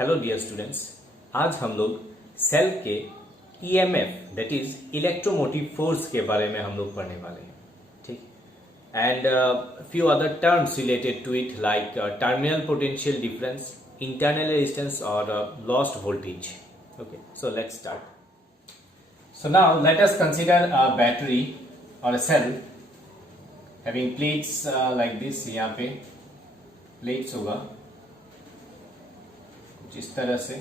Hello dear students, आज हम लोग सेल के EMF that is electromotive force के बारे में हम लोग पढ़ने वाले हैं. ठीक. And few other terms related to it like terminal potential difference, internal resistance और lost voltage. Okay, so let's start. So now let us consider a battery or a cell having plates like this. यहाँ पे plates होगा कुछ इस तरह से,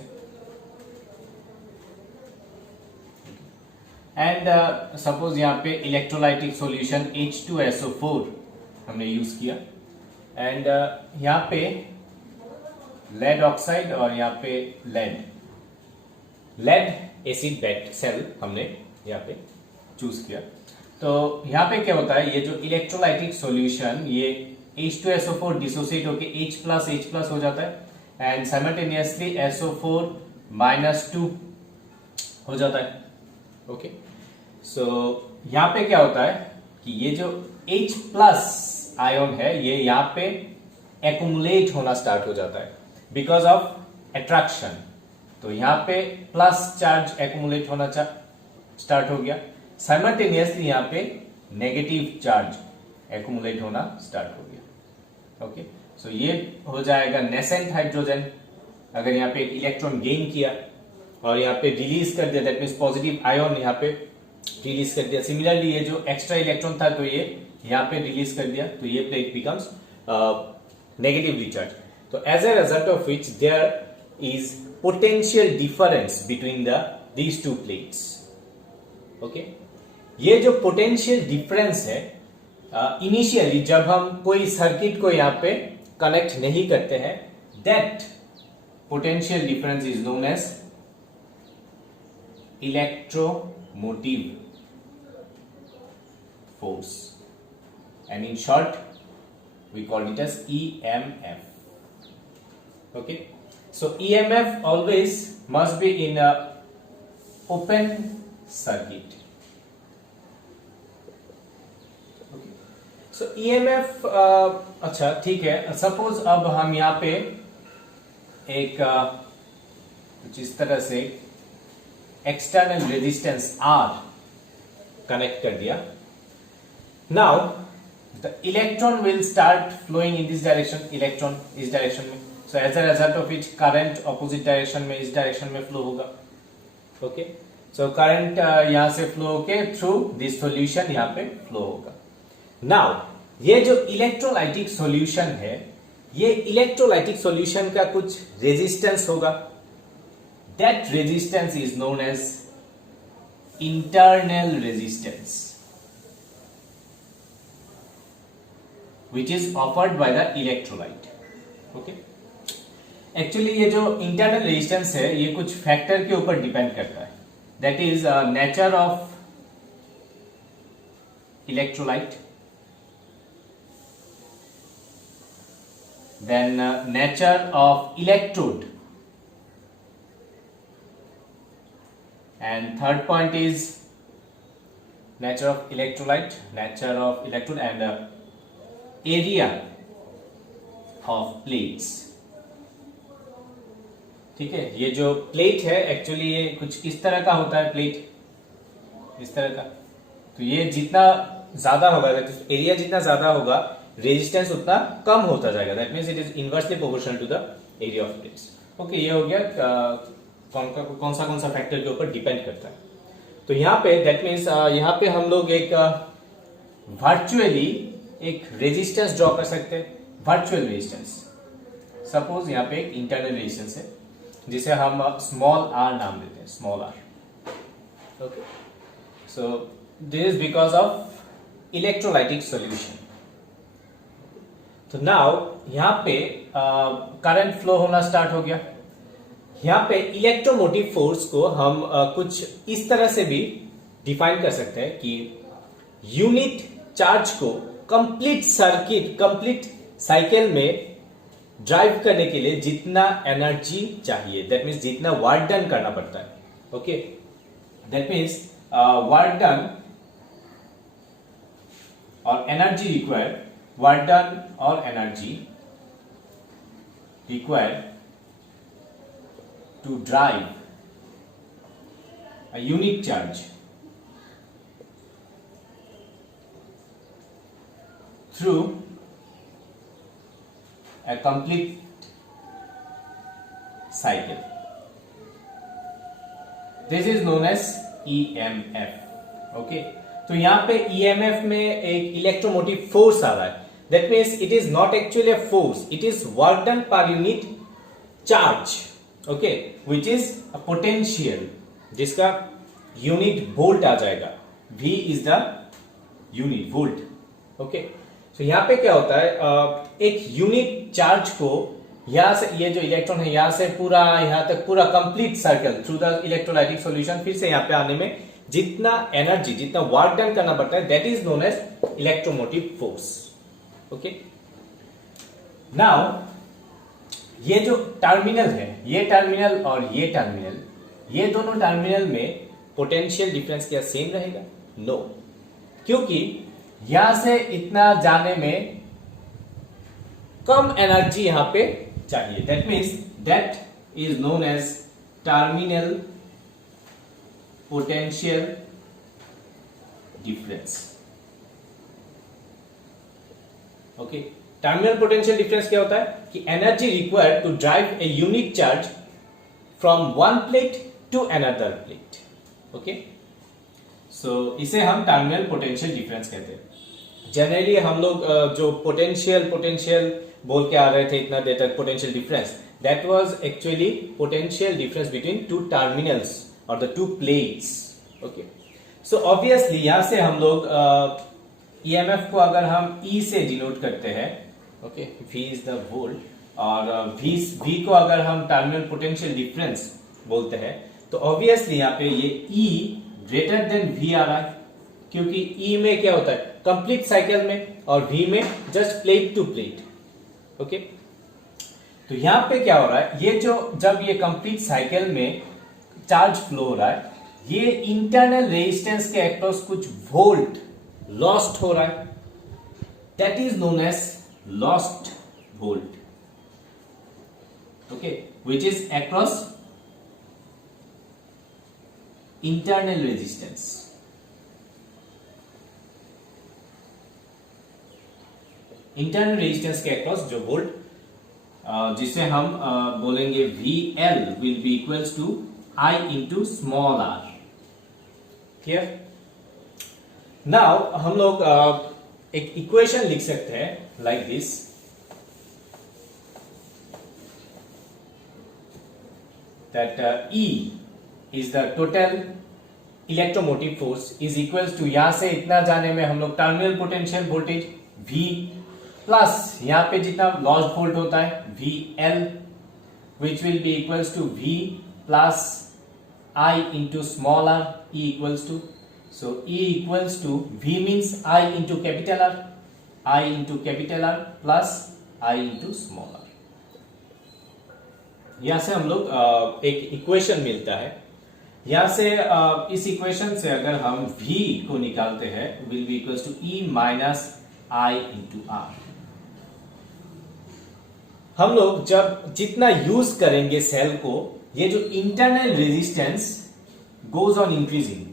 and suppose यहाँ पे इलेक्ट्रोलाइटिक सॉल्यूशन H2SO4 हमने यूज किया, एंड यहाँ पे लेड ऑक्साइड और यहाँ पे लेड एसिड बैट सेल हमने यहाँ पे चूज किया. तो यहाँ पे क्या होता है, ये जो इलेक्ट्रोलाइटिक सॉल्यूशन ये H2SO4 डिसोसिएट होके H+ हो जाता है एंड साइमल्टेनियसली SO4 -2 हो जाता है. ओके, सो यहाँ पे क्या होता है कि ये जो H+ आयोन है ये यहाँ पे एक्युमुलेट होना स्टार्ट हो जाता है बिकॉज ऑफ अट्रैक्शन. तो यहाँ पे प्लस चार्ज एक्युमुलेट होना स्टार्ट हो गया, साइमल्टेनियसली यहाँ पे नेगेटिव चार्ज एक्युमुलेट होना स्टार्ट हो गया. ओके, सो ये हो जाएगा नेसेंट हाइड्रोजन. अगर यहाँ पे इलेक्ट्रॉन गेन किया और यहाँ पे रिलीज कर दिया, दैट मीन्स पॉजिटिव आयोन यहाँ पे रिलीज कर दिया. सिमिलरली ये जो एक्स्ट्रा इलेक्ट्रॉन था तो ये यहाँ पे रिलीज कर दिया, तो ये प्लेट बिकम्स नेगेटिवली चार्ज. तो as a result of which there is potential difference between these two plates. Okay, ये जो potential difference है इनिशियली जब हम कोई सर्किट को यहाँ पे कनेक्ट नहीं करते हैं, that potential difference is known as electromotive force, and in short we call it as EMF. Okay, so EMF always must be in a open circuit. Okay, so EMF अच्छा ठीक है. Suppose अब हम यहाँ पे एक कुछ इस तरह से एक्सटर्नल रेजिस्टेंस R कनेक्ट कर दिया. Now the electron will start flowing in this direction, electron इस डायरेक्शन में. So as a result of which current opposite direction में, इस डायरेक्शन में फ्लो होगा. ओके, सो करंट यहाँ से फ्लो होके थ्रू दिस सॉल्यूशन यहाँ पे फ्लो होगा. नाउ ये जो इलेक्ट्रोलाइटिक सॉल्यूशन है, ये इलेक्ट्रोलाइटिक सॉल्यूशन का कुछ रेजिस्टेंस होगा. That resistance is known as internal resistance which is offered by the electrolyte. Okay, actually ये जो इंटरनल रेजिस्टेंस है ये कुछ फैक्टर के ऊपर डिपेंड करता है. That is nature of electrolyte, then nature of electrode, and third point is nature of electrolyte, nature of electrode and area of plates. ठीक है, ये जो प्लेट है एक्चुअली ये कुछ इस तरह का होता है, प्लेट इस तरह का. तो ये जितना ज्यादा होगा, एरिया जितना ज्यादा होगा, रेजिस्टेंस उतना कम होता जाएगा. That means it is inversely proportional to the area of plates. Okay, ये हो गया कौन सा फैक्टर के ऊपर डिपेंड करता है. तो यहाँ पे दैट मीन्स यहाँ पे हम लोग एक वर्चुअली एक रेजिस्टेंस ड्रॉ कर सकते हैं, वर्चुअल रेजिस्टेंस. सपोज यहाँ पे एक इंटरनल रेजिस्टेंस है जिसे हम स्मॉल r नाम देते हैं, small r. Okay, so this is because of electrolytic solution. तो नाउ यहाँ पे करंट फ्लो होना स्टार्ट हो गया. यहाँ पे इलेक्ट्रोमोटिव फोर्स को हम कुछ इस तरह से भी डिफाइन कर सकते हैं कि यूनिट चार्ज को कंप्लीट सर्किट, कंप्लीट साइकिल में ड्राइव करने के लिए जितना एनर्जी चाहिए, दैट मीन्स जितना वर्क डन करना पड़ता है. Okay, that means work done और एनर्जी रिक्वायर्ड, वर्क डन और energy required to drive a unit charge through a complete cycle. This is known as EMF. Okay, तो यहां पे EMF में एक इलेक्ट्रोमोटिव फोर्स आ रहा है. That means it is not actually a force, it is work done per unit charge. Okay, which is a potential, जिसका unit volt आ जाएगा. V is the unit volt. Okay, तो यहां पे क्या होता है, एक यूनिट चार्ज को यहां से, ये जो इलेक्ट्रॉन है यहां से पूरा यहां तक पूरा complete circle through the electrolytic solution, फिर से यहां पे आने में जितना एनर्जी, जितना वर्क डन करना पड़ता है, that is known as electromotive force. Okay, now ये जो टर्मिनल है, ये टर्मिनल और ये टर्मिनल, ये दोनों टर्मिनल में पोटेंशियल डिफरेंस क्या सेम रहेगा? नो, क्योंकि यहां से इतना जाने में कम एनर्जी यहां पे चाहिए. That means that is known as terminal potential difference. Okay, terminal potential difference क्या होता है कि energy required to drive a unit charge from one plate to another plate. Okay, so इसे हम टर्मिनल पोटेंशियल डिफरेंस कहते हैं. Generally हम लोग जो पोटेंशियल बोल के आ रहे थे इतना देर तक, potential difference, that was actually potential difference between two terminals और the two plates. Okay, so obviously यहां से हम लोग ईएमएफ को अगर हम ई से डिनोट करते हैं, okay, V is the volt, और V को अगर हम टर्मिनल पोटेंशियल डिफरेंस बोलते हैं, तो ऑब्वियसली यहाँ पे ये E ग्रेटर देन V आ रहा है, क्योंकि E में क्या होता है कंप्लीट साइकिल में, और V में just plate to plate. Okay, तो यहां पे क्या हो रहा है, ये जो जब ये कंप्लीट साइकिल में चार्ज फ्लो हो रहा है, ये इंटरनल रेजिस्टेंस के अक्रॉस कुछ वोल्ट लॉस्ट हो रहा है. That is known as lost volt. Okay, which is across internal resistance. Internal resistance के अक्रॉस जो वोल्ट, जिसे हम बोलेंगे VL will be equals to I into small r. Clear? Now हम लोग एक इक्वेशन लिख सकते हैं like this, that E is the total electromotive force is equals to, यहां से इतना जाने में हम लोग terminal potential voltage V plus यहां पे जितना लॉस्ट वोल्ट होता है VL, which will be equals to V plus I into small r, E equals to, so E equals to V means I into capital R, I into capital R plus I into small r. यहां से हम लोग एक equation मिलता है. यहां से इस इक्वेशन से अगर हम V को निकालते हैं, will be equals to E minus I into R. हम लोग जब जितना यूज करेंगे सेल को, ये जो internal resistance goes on increasing.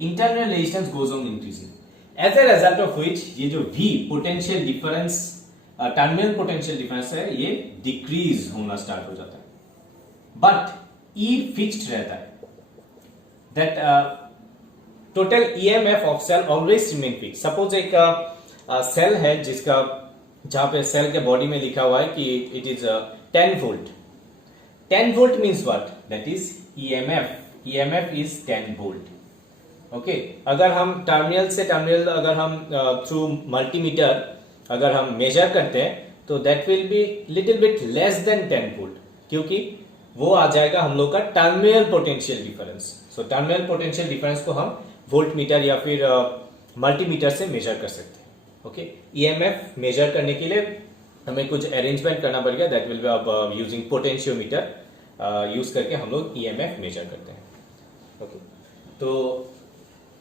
Internal resistance goes on increasing, as a result of which ये जो V potential difference, terminal potential difference है, ये डिक्रीज होना स्टार्ट हो जाता है. बट E फिक्स्ड रहता है. That total EMF of cell always remain fix. Suppose एक सेल है जिसका, जहां पे सेल के बॉडी में लिखा हुआ है कि it is 10 volt. 10 volt means what? That is EMF is 10 volt. Okay, अगर हम टर्मिनल से टर्मिनल अगर हम थ्रू मल्टीमीटर अगर हम मेजर करते हैं, तो that will be little bit less than 10 volt, क्योंकि वो आ जाएगा हम लोग का terminal potential difference. So terminal potential difference को हम वोल्ट मीटर या फिर मल्टीमीटर से मेजर कर सकते हैं. ओके, EMF मेजर करने के लिए हमें कुछ अरेंजमेंट करना पड़ेगा. दैट विल बी अब यूजिंग पोटेंशियोमीटर यूज करके हम लोग EMF मेजर करते हैं. ओके, तो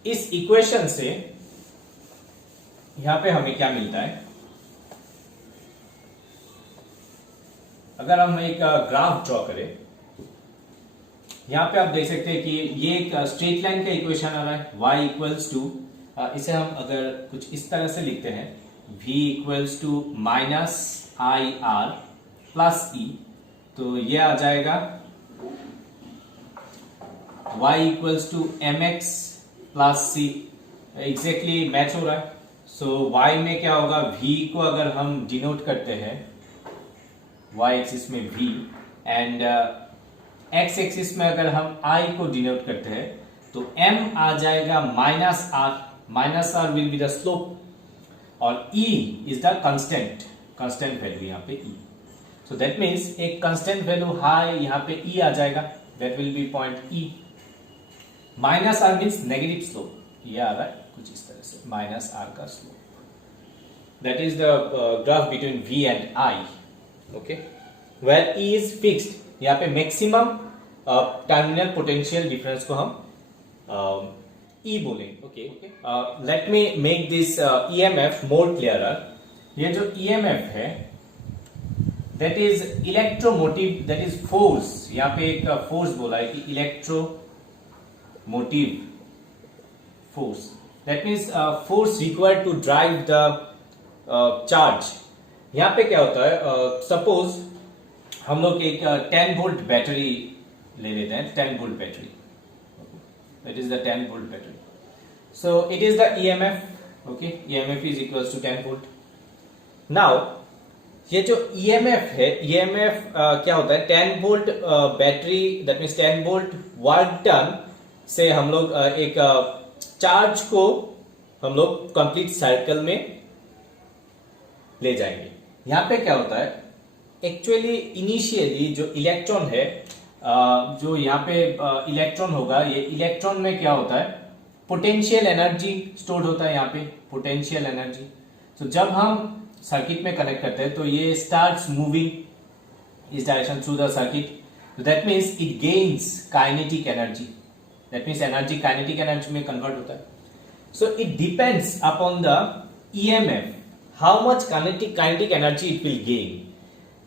इस इक्वेशन से यहां पे हमें क्या मिलता है, अगर हम एक ग्राफ ड्रॉ करें, यहां पे आप देख सकते हैं कि ये एक स्ट्रेट लाइन का इक्वेशन आ रहा है y इक्वल्स टू, इसे हम अगर कुछ इस तरह से लिखते हैं v equals to minus I R plus E, तो ये आ जाएगा y equals to m x plus c, exactly match हो रहा है। सो y में क्या होगा, v को अगर हम डिनोट करते हैं y एक्सिस में v एंड x एक्सिस में अगर हम i को डिनोट करते हैं तो m आ जाएगा minus R will be the slope और e is the constant value यहाँ पे e। सो दैट मीन्स एक कांस्टेंट वैल्यू हाई यहाँ पे e आ जाएगा, that will be point e। Minus R means negative slope, ये आ रहा है कुछ इस तरह से माइनस आर का slope, that is the graph between v and i, okay, where e is fixed. यहाँ पे मैक्सिमम टर्मिनल पोटेंशियल डिफरेंस को हम E बोलेंगे, okay. Let me make this EMF more clearer. ये जो EMF है that is electromotive, that is force, यहाँ पे एक फोर्स बोला है कि electromotive force, that means force required to drive the charge. यहाँ पे क्या होता है, सपोज हम लोग एक 10 वोल्ट बैटरी ले लेते हैं, 10 volt battery, that is the 10 volt battery, so it is the EMF, okay, EMF is equals to 10 volt। now ये जो EMF है, EMF क्या होता है, 10 volt battery, that means 10 volt work turn से हम लोग एक चार्ज को हम लोग कंप्लीट सर्कल में ले जाएंगे। यहाँ पे क्या होता है, एक्चुअली इनिशियली जो इलेक्ट्रॉन है, जो यहाँ पे इलेक्ट्रॉन होगा, ये इलेक्ट्रॉन में क्या होता है, पोटेंशियल एनर्जी स्टोर्ड होता है यहाँ पे, पोटेंशियल एनर्जी। तो जब हम सर्किट में कनेक्ट करते हैं तो ये स्टार्ट्स मूविंग इस डायरेक्शन थ्रू द सर्किट, तो that means it gains kinetic energy, that means energy kinetic energy में कन्वर्ट होता है। So it depends upon the EMF how much kinetic energy it will gain,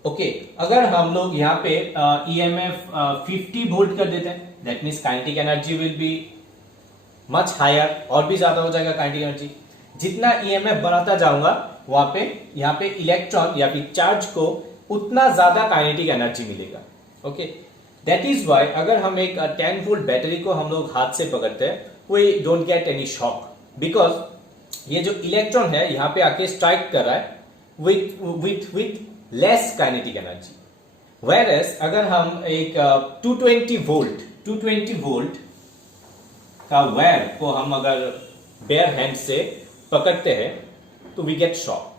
okay. अगर हम लोग यहाँ पे EMF 50 वोल्ट कर देते हैं, that means kinetic energy will be much higher, और भी ज्यादा हो जाएगा काइनेटिक एनर्जी। जितना EMF बढ़ाता जाऊंगा वहां पे यहाँ पे इलेक्ट्रॉन या फिर चार्ज को उतना ज्यादा काइनेटिक एनर्जी मिलेगा, ओके। दैट इज वाई अगर हम एक 10 वोल्ट बैटरी को हम लोग हाथ से पकड़ते हैं, we don't get any shock, because ये जो इलेक्ट्रॉन है यहाँ पे आके स्ट्राइक कर रहा है with less kinetic energy. Whereas अगर हम एक 220 वोल्ट का वायर को हम अगर बेयर हैंड से पकड़ते हैं तो वी गेट शॉक।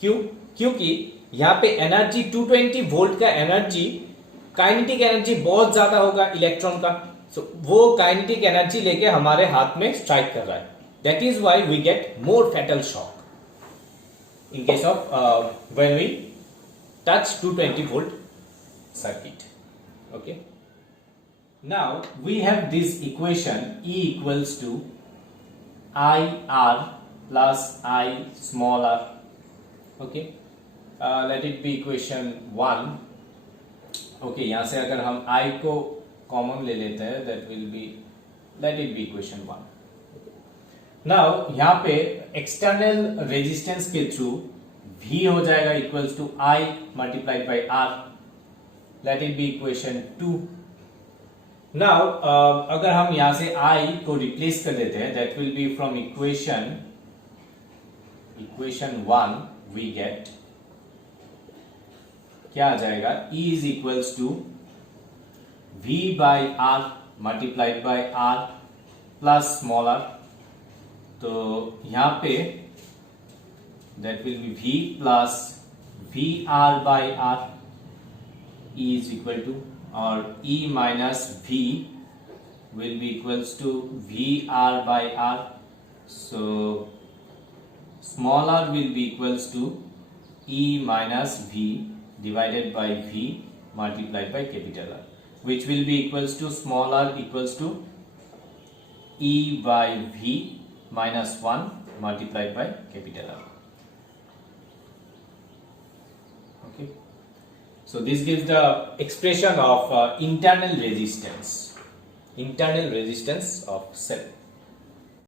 क्यों? क्योंकि यहाँ पे एनर्जी 220 वोल्ट का एनर्जी, काइनेटिक एनर्जी बहुत ज्यादा होगा इलेक्ट्रॉन का, सो वो काइनेटिक एनर्जी लेके हमारे हाथ में स्ट्राइक कर रहा है, that is why we get more fatal shock in case of when we touch 220 volt circuit, okay। now we have this equation E equals to IR plus I small r, okay। let it be equation 1, okay। यहां से अगर हम I को common ले लेते हैं, that will be, let it be equation 1। Now यहाँ पे एक्सटर्नल रेजिस्टेंस के थ्रू V हो जाएगा equals to I multiplied by R, let it be equation 2। Now अगर हम यहां से I को रिप्लेस कर देते हैं, that will be from equation 1 we get क्या आ जाएगा, E is equals to V by R multiplied by R plus small r, तो यहां पे that will be V plus VR by R, E is equal to, और E minus V will be equals to VR by R, so small r will be equals to E minus V divided by V multiplied by capital R, which will be equals to small r equals to E by V minus 1 multiplied by capital R, okay। So this gives the expression of internal resistance of cell.